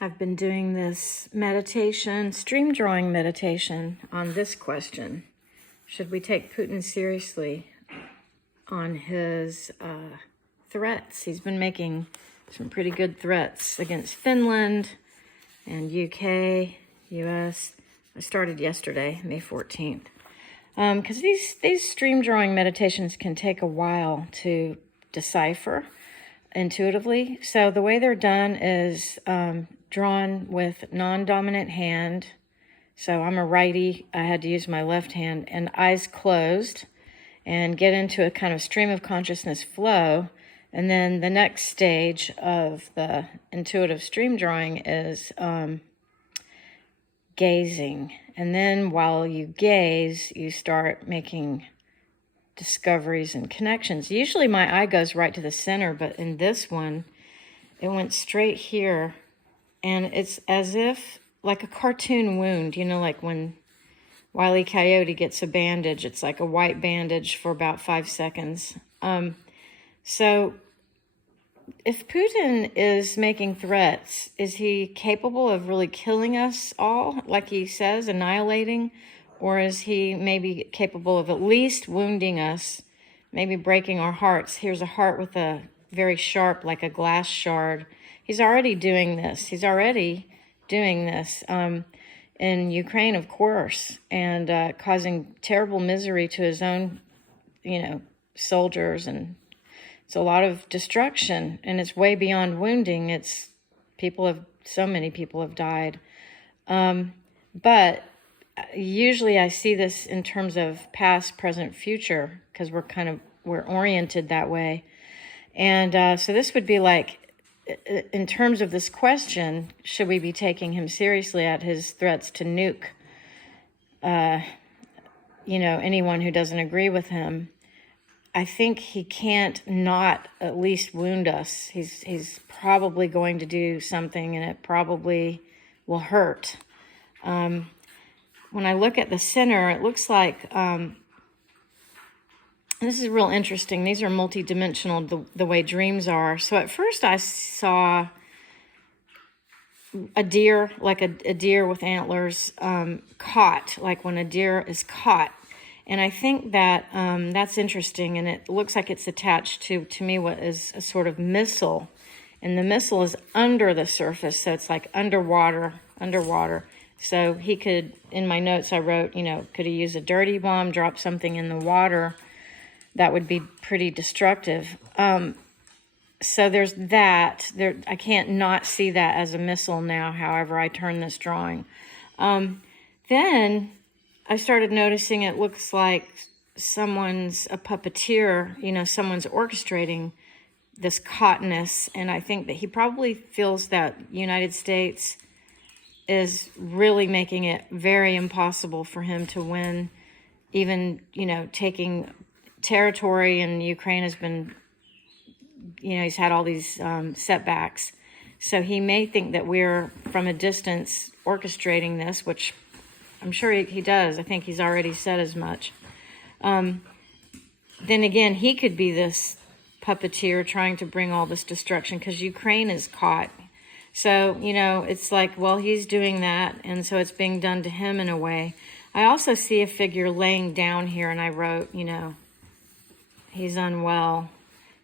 I've been doing this meditation, stream drawing meditation on this question. Should we take Putin seriously on his threats? He's been making some pretty good threats against Finland and UK, US. I started yesterday, May 14th. Because these stream drawing meditations can take a while to decipher intuitively. So the way they're done is drawn with non-dominant hand. So I'm a righty. I had to use my left hand and eyes closed and get into a kind of stream of consciousness flow. And then the next stage of the intuitive stream drawing is gazing. And then while you gaze, you start making discoveries and connections. Usually my eye goes right to the center, but in this one, it went straight here. And it's as if, like a cartoon wound, you know, like when Wile E. Coyote gets a bandage, it's like a white bandage for about 5 seconds. So if Putin is making threats, is he capable of really killing us all, like he says, annihilating? Or is he maybe capable of at least wounding us, maybe breaking our hearts? Here's a heart with a very sharp, like a glass shard. He's already doing this. In Ukraine, of course, and causing terrible misery to his own, soldiers. And it's a lot of destruction, and it's way beyond wounding. So many people have died. But usually I see this in terms of past, present, future, because we're oriented that way. And so this would be like, in terms of this question, should we be taking him seriously at his threats to nuke, anyone who doesn't agree with him? I think he can't not at least wound us. He's probably going to do something, and it probably will hurt. When I look at the center, it looks like, this is real interesting. These are multidimensional, the way dreams are. So at first I saw a deer, like a deer with antlers, caught, like when a deer is caught. And I think that that's interesting, and it looks like it's attached to me, what is a sort of missile. And the missile is under the surface, so it's like underwater. So he could, in my notes I wrote, could he use a dirty bomb, drop something in the water? That would be pretty destructive. So there's that. I can't not see that as a missile now, however I turn this drawing. Then I started noticing it looks like someone's a puppeteer, someone's orchestrating this caughtness. And I think that he probably feels that United States is really making it very impossible for him to win, even, taking territory. And Ukraine has been, he's had all these setbacks. So he may think that we're from a distance orchestrating this, which I'm sure he does. I think he's already said as much. Then again, he could be this puppeteer trying to bring all this destruction because Ukraine is caught. So, it's like, well, he's doing that, and so it's being done to him in a way. I also see a figure laying down here, and I wrote, he's unwell.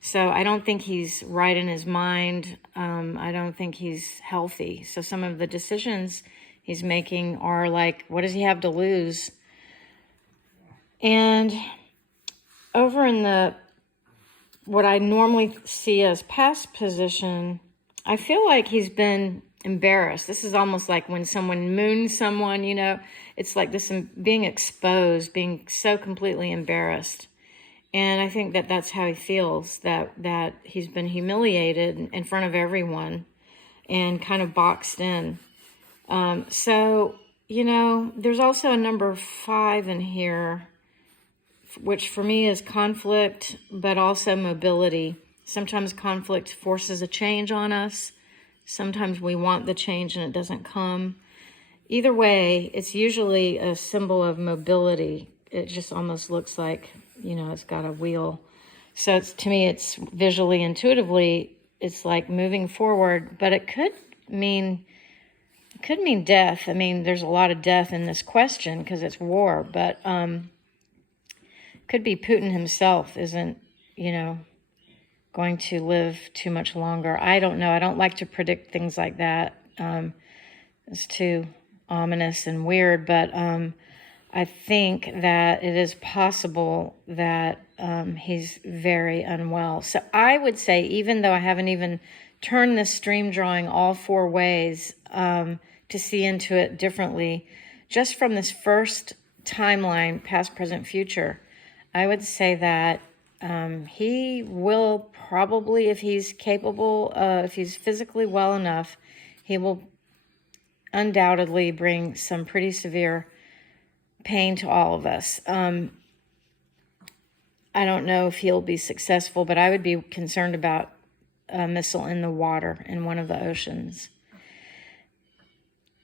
So I don't think he's right in his mind. I don't think he's healthy. So some of the decisions he's making are like, what does he have to lose? And over in what I normally see as past position, I feel like he's been embarrassed. This is almost like when someone moons someone, it's like this being exposed, being so completely embarrassed. And I think that that's how he feels, that he's been humiliated in front of everyone and kind of boxed in. So, there's also a number 5 in here, which for me is conflict, but also mobility. Sometimes conflict forces a change on us. Sometimes we want the change and it doesn't come. Either way, it's usually a symbol of mobility. It just almost looks like, it's got a wheel. So to me, it's visually, intuitively, it's like moving forward, but it could mean Could mean death. I mean, there's a lot of death in this question because it's war, but could be Putin himself isn't, going to live too much longer. I don't know. I don't like to predict things like that. It's too ominous and weird, but I think that it is possible that he's very unwell. So I would say, even though I haven't even turned this stream drawing all 4 ways to see into it differently, just from this first timeline, past, present, future, I would say that he will probably, if he's capable, if he's physically well enough, he will undoubtedly bring some pretty severe pain to all of us. I don't know if he'll be successful, but I would be concerned about a missile in the water, in one of the oceans.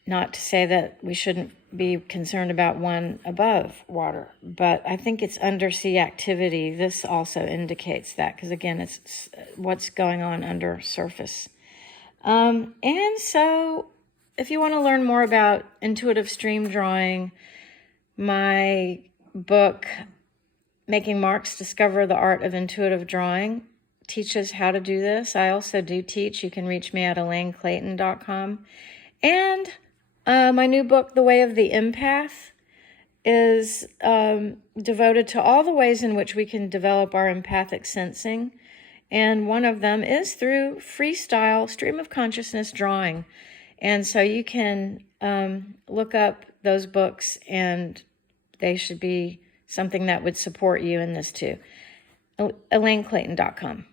Not to say that we shouldn't be concerned about one above water, but I think it's undersea activity. This also indicates that, because again, it's what's going on under surface. And so if you want to learn more about intuitive stream drawing, my book, Making Marks, Discover the Art of Intuitive Drawing, teaches how to do this. I also do teach. You can reach me at ElaineClayton.com. And my new book, The Way of the Empath, is devoted to all the ways in which we can develop our empathic sensing. And one of them is through freestyle stream of consciousness drawing. And so you can look up those books, and they should be something that would support you in this too. ElaineClayton.com.